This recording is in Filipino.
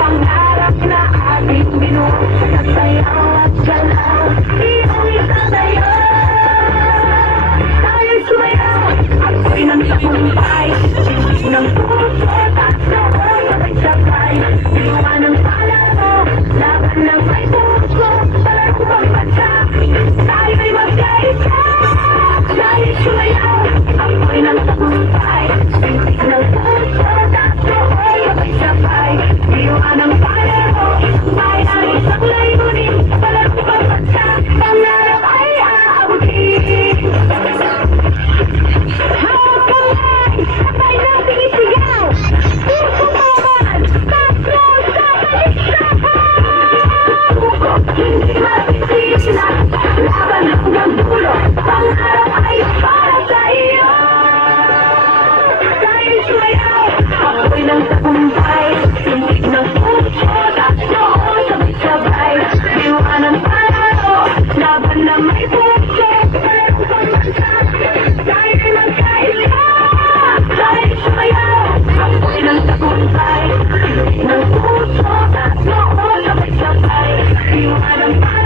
pangarap na ating binuo, sa sayaw at galaw, iyong isa tayo. Tayo'y sumayaw, ako'y nang tagumpay, tindig ng puso at noon sabay-sabay. Diwa ng palaro, laban ng may puso, palaro pang bansa, tayo'y magkaisa. Tayo'y sumayaw, ako'y nang tagumpay, tindig ng puso at noon sabay-sabay. Diwa ng palaro, ay ang isang layunin, palaro pang bansa, pangarap ay aabutin. Hawak kamay, sabay nating isigaw, puso maman, tatlo sa balisahan. Hindi matisisina, laban hanggang dulo, pangarap ay para sa iyo. Tayo'y sumayaw, ako'y nang tagumpay, tindig ng puso, tatlo sabay-sabay. Diwa ng palaro, laban na may puso, palaro pang bansa, tayo'y magkaisa. Tayo'y sumayaw, ako'y nang tagumpay, tindig ng puso, tatlo sabay-sabay. Diwa ng palaro,